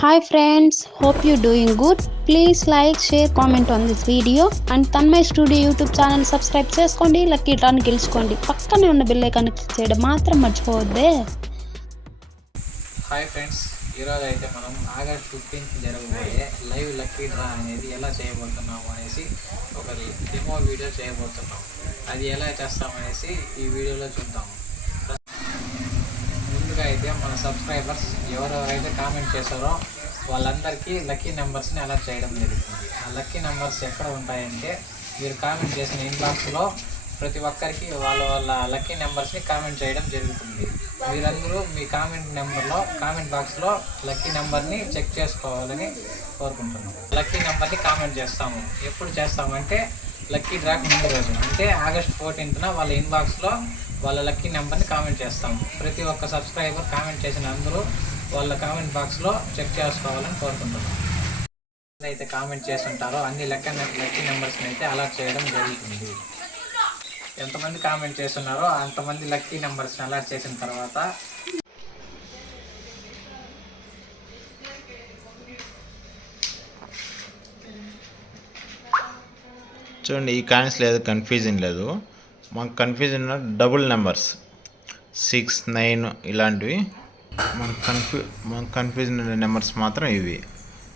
Hi friends, hope you're doing good. Please like, share, comment on this video and Tanmay Studio YouTube channel subscribe చేసుకోండి. Lucky డ్రాని గెలుచుకోండి. పక్కనే ఉన్న bell icon click చేయడం మాత్రం మర్చిపోవద్దే. Hi friends, ఈరోజు అయితే మనం August 15th జరగబోయే లైవ్ లక్కీ డ్రా అనేది ఎలా చేయబోతున్నాము అనేసి ఒక డెమో వీడియో చేయబోతున్నాం. అది ఎలా చేస్తామనేసి ఈ వీడియోలో చూద్దాము. ముందుగా అయితే మన సబ్స్క్రైబర్స్ ఎవరెవరైతే కామెంట్ చేశారో వాళ్ళందరికీ లక్కీ నెంబర్స్ని అలాట్ చేయడం జరుగుతుంది. ఆ లక్కీ నెంబర్స్ ఎక్కడ ఉంటాయంటే మీరు కామెంట్ చేసిన ఇన్బాక్స్లో ప్రతి ఒక్కరికి వాళ్ళ లక్కీ నెంబర్స్ని కామెంట్ చేయడం జరుగుతుంది. మీరందరూ మీ కామెంట్ బాక్స్లో లక్కీ నెంబర్ని చెక్ చేసుకోవాలని కోరుకుంటున్నాం. లక్కీ నెంబర్ని కామెంట్ చేస్తాము. ఎప్పుడు చేస్తామంటే లక్కీ డ్రాక్ ముందు రోజు, అంటే ఆగస్ట్ 14th వాళ్ళ ఇన్బాక్స్లో వాళ్ళ లక్కీ నెంబర్ని కామెంట్ చేస్తాము. ప్రతి ఒక్క సబ్స్క్రైబర్ కామెంట్ చేసిన అందరూ వాళ్ళ కామెంట్ బాక్స్లో చెక్ చేసుకోవాలని కోరుకుంటున్నాం. అయితే కామెంట్ చేస్తుంటారో అన్ని లక్కీ నెంబర్స్ని అయితే అలాట్ చేయడం జరుగుతుంది. ఎంతమంది కామెంట్ చేస్తున్నారో అంతమంది లక్కీ నెంబర్స్ని అలాట్ చేసిన తర్వాత చూడండి, ఈ కాయిన్స్ లేదు, కన్ఫ్యూజన్ లేదు. మాకు కన్ఫ్యూజన్ డబుల్ నెంబర్స్ 6, 9 ఇలాంటివి. మనకు కన్ఫ్యూజన్ నెంబర్స్ మాత్రం ఇవి.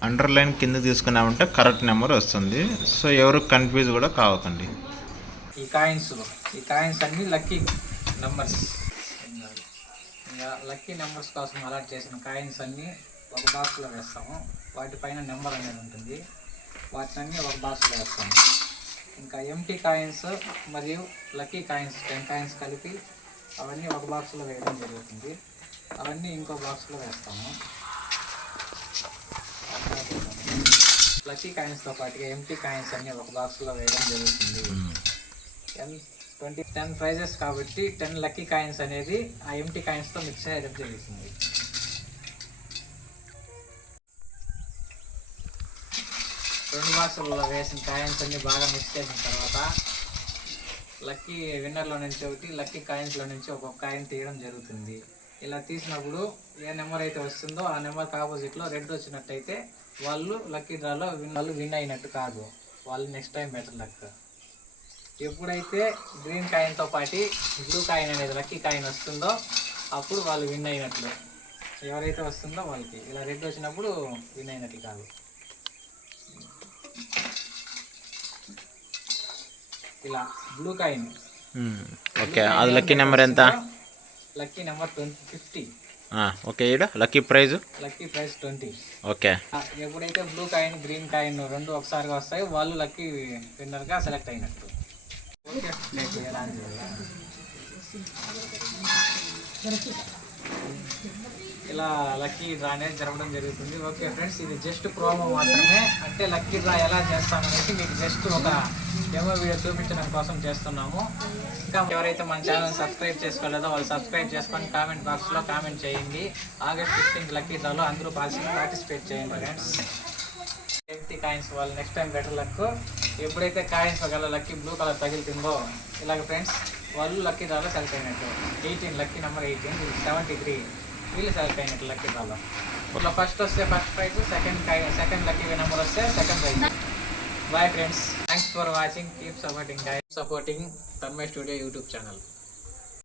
అండర్లైన్ కింద తీసుకున్నామంటే కరెక్ట్ నెంబర్ వస్తుంది. సో ఎవరు కన్ఫ్యూజ్ కూడా కావకండి. ఈ కాయిన్స్ అన్నీ లక్కీ నెంబర్స్. లక్కీ నెంబర్స్ కోసం అలాట్ చేసిన కాయిన్స్ అన్నీ ఒక బాక్స్లో వేస్తాము. వాటిపైన నెంబర్ అనేది ఉంటుంది. వాటిని ఒక బాక్స్లో వేస్తాము. ఇంకా ఎంటీ కాయిన్స్ మరియు లక్కీ కాయిన్స్ 10 కాయిన్స్ కలిపి అవన్నీ ఒక బాక్స్లో వేయడం జరుగుతుంది. అవన్నీ ఇంకో బాక్స్లో వేస్తాము. లక్కీ కాయిన్స్తో పాటుగా ఎంటీ కాయిన్స్ అన్నీ ఒక బాక్స్లో వేయడం జరుగుతుంది. 10 ప్రైజెస్ కాబట్టి 10 లక్కీ కాయిన్స్ అనేది ఆ ఎంటీ కాయిన్స్తో మిక్స్ చేయడం జరుగుతుంది. రెండు బాక్సులలో వేసిన కాయిన్స్ అన్ని బాగా మిక్స్ చేసిన తర్వాత లక్కీ విన్నర్లో నుంచి ఒకటి, లక్కీ కాయిన్స్లో నుంచి ఒక్కొక్క కాయిన్ తీయడం జరుగుతుంది. ఇలా తీసినప్పుడు ఏ నెంబర్ అయితే వస్తుందో ఆ నెంబర్కి ఆపోజిట్లో రెడ్ వచ్చినట్టయితే వాళ్ళు లక్కీ డ్రాలో విన్ అయినట్టు కాదు, వాళ్ళు నెక్స్ట్ టైం బెటర్ లక్. ఎప్పుడైతే గ్రీన్ కాయిన్తో పాటు బ్లూ కాయిన్ అనేది లక్కీ కాయిన్ వస్తుందో అప్పుడు వాళ్ళు విన్ అయినట్లు. ఎవరైతే వస్తుందో వాళ్ళకి. ఇలా రెడ్ వచ్చినప్పుడు విన్ అయినట్లు కాదు. ఇలా బ్లూ కాయిన్, ఓకే, అది లక్కీ నెంబర్ ఎంత? Lucky number 50. ఓకే, ఈడ లక్కీ ప్రైజ్ 20. ఓకే. ఎప్పుడైతే బ్లూ కాయిన్ గ్రీన్ కాయిన్ రెండు ఒకసారిగా వస్తాయో వాళ్ళు లక్కీ విన్నర్గా సెలెక్ట్ అయినట్టు. ఓకే, ఇలా లక్కీ డ్రా అనేది జరగడం జరుగుతుంది. ఓకే ఫ్రెండ్స్, ఇది జస్ట్ ప్రోమో మాత్రమే. అంటే లక్కీ డ్రా ఎలా చేస్తామనేసి మీకు జస్ట్ ఒక డెమో వీడియో చూపించడం కోసం చేస్తున్నాము. ఇంకా ఎవరైతే మన ఛానల్ సబ్స్క్రైబ్ చేసుకోలేదో వాళ్ళు సబ్స్క్రైబ్ చేసుకొని కామెంట్ బాక్స్లో కామెంట్ చేయండి. ఆగస్ట్ 15th లక్కీ డ్రాలో అందరూ పార్టిసిపేట్ చేయండి ఫ్రెండ్స్. ఎంటీ కాయిన్స్ వాళ్ళు నెక్స్ట్ టైం బెటర్ లక్. ఎప్పుడైతే కాయిన్స్ ఒకవేళ లక్కీ బ్లూ కలర్ తగులుతుందో ఇలాగ ఫ్రెండ్స్ వాళ్ళు లక్కీ డ్రాలో సెలెక్ట్ అయినట్టు. 18 లక్కీ నెంబర్ 18, 73 వీళ్ళు సెలెక్ట్ అయినట్టు లక్కీ డ్రాలో. ఇట్లా ఫస్ట్ వస్తే first prize, second lucky number వస్తే second prize. Bye friends, thanks for watching. Keep supporting Tanmay Studio YouTube channel.